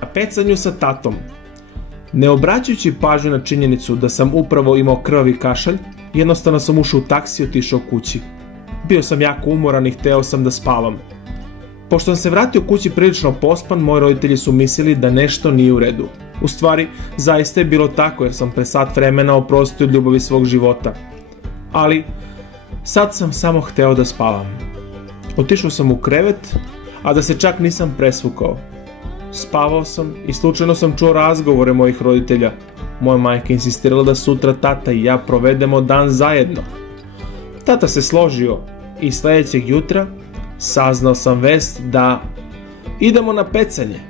na pecanju sa tatom. Ne obraćajući pažnju na činjenicu da sam upravo imao krvavi kašalj, jednostavno sam ušao u taksi i otišao kući. Bio sam jako umoran i hteo sam da spavam. Pošto sam se vratio kući prilično pospan, moji roditelji su mislili da nešto nije u redu. U stvari, zaista je bilo tako jer sam pre sat vremena oprostio od ljubavi svog života. Ali, sad sam samo hteo da spavam. Otišao sam u krevet, a da se čak nisam presvukao. Spavao sam i slučajno sam čuo razgovore mojih roditelja. Moja majka insistirala da sutra tata i ja provedemo dan zajedno. Tata se složio i sledećeg jutra saznao sam vest da idemo na pecanje.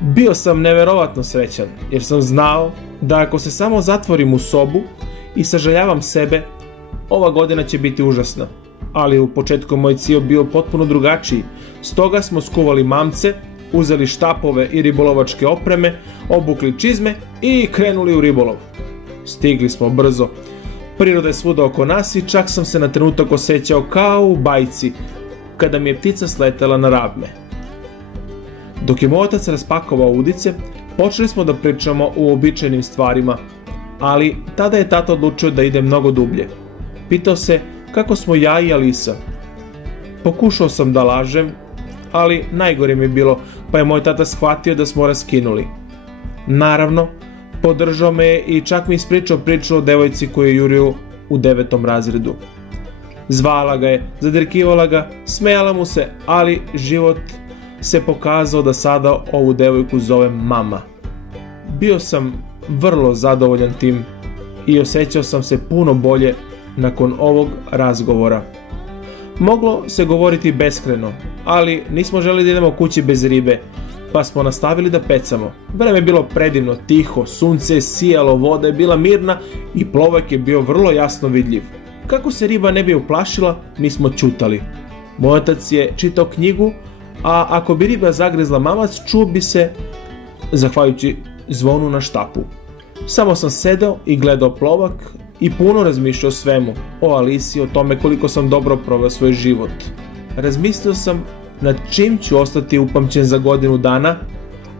Bio sam neverovatno srećan jer sam znao da ako se samo zatvorim u sobu i sažaljavam sebe, ova godina će biti užasna. Ali u početku moj cilj bio potpuno drugačiji. Stoga smo skuvali mamce, uzeli štapove i ribolovačke opreme, obukli čizme i krenuli u ribolov. Stigli smo brzo. Priroda je svuda oko nas i čak sam se na trenutak osjećao kao u bajci, kada mi je ptica sletela na ravme. Dok je moj otac raspakovao udice, počeli smo da pričamo o uobičajenim stvarima, ali tada je tata odlučio da ide mnogo dublje. Pitao se kako smo ja i Alisa. Pokušao sam da lažem, ali najgore mi je bilo, pa je moj tata shvatio da smo raskinuli. Naravno, podržao me je i čak mi ispričao priču o devojci koju je jurio u 9. razredu. Zvala ga je, zadrkivala ga, smejala mu se, ali život se pokazao da sada ovu devojku zove mama. Bio sam vrlo zadovoljan tim i osjećao sam se puno bolje nakon ovog razgovora. Moglo se govoriti beskrajno, ali nismo želeli da idemo kući bez ribe, pa smo nastavili da pecamo. Vreme je bilo predivno, tiho, sunce je sijalo, voda je bila mirna i plovak je bio vrlo jasno vidljiv. Kako se riba ne bi uplašila, mi smo ćutali. Moj otac je čitao knjigu, a ako bi riba zagrizla mamac, čuo bi se zahvaljujući zvonu na štapu. Samo sam sedeo i gledao plovak i puno razmišljao o svemu, o Alisi, o tome koliko sam dobro proveo svoj život. Razmislio sam nad čim ću ostati upamćen za godinu dana,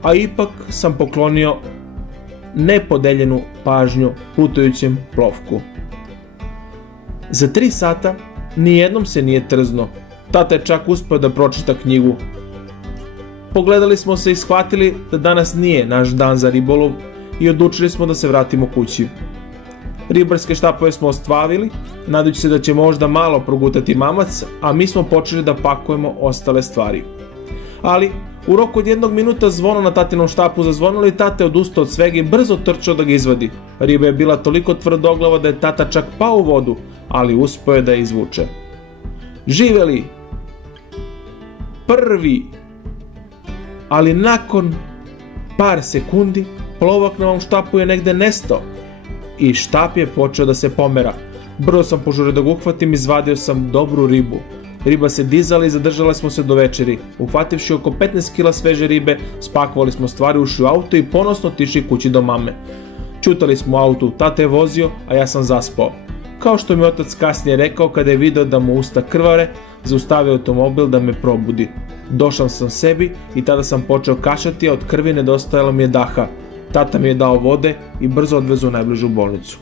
a ipak sam poklonio nepodeljenu pažnju putujućem plovku. Za 3 sata nijednom se nije trznuo. Tata je čak uspeo da pročita knjigu. Pogledali smo se i shvatili da danas nije naš dan za ribolov i odlučili smo da se vratimo kući. Ribarske štapove smo ostvarili, nadajući se da će možda malo progutati mamac, a mi smo počeli da pakujemo ostale stvari. Ali, u roku od 1 minuta zvono na tatinom štapu zazvonilo i tata je odustao od svega i brzo trčao da ga izvadi. Riba je bila toliko tvrdoglava da je tata čak pao u vodu, ali uspeo je da je izvuče. Živeli! Prvi! Ali nakon par sekundi plovak na ovom štapu je negde nestao i štap je počeo da se pomera. Brzo sam požurio da ga uhvatim i izvadio sam dobru ribu. Riba se dizala i zadržali smo se do večeri. Uhvativši oko 15 kila sveže ribe, spakovali smo stvari, ušli u auto i ponosno otišli kući do mame. Ćutali smo u autu, tata je vozio, a ja sam zaspao. Kao što mi otac kasnije rekao kada je video da mu usta krvare, zaustavio automobil da me probudi. Došao sam sebi i tada sam počeo kašati, a od krvi nedostajalo mi je daha. Tata mi je dao vode i brzo odvezu u najbližu bolnicu.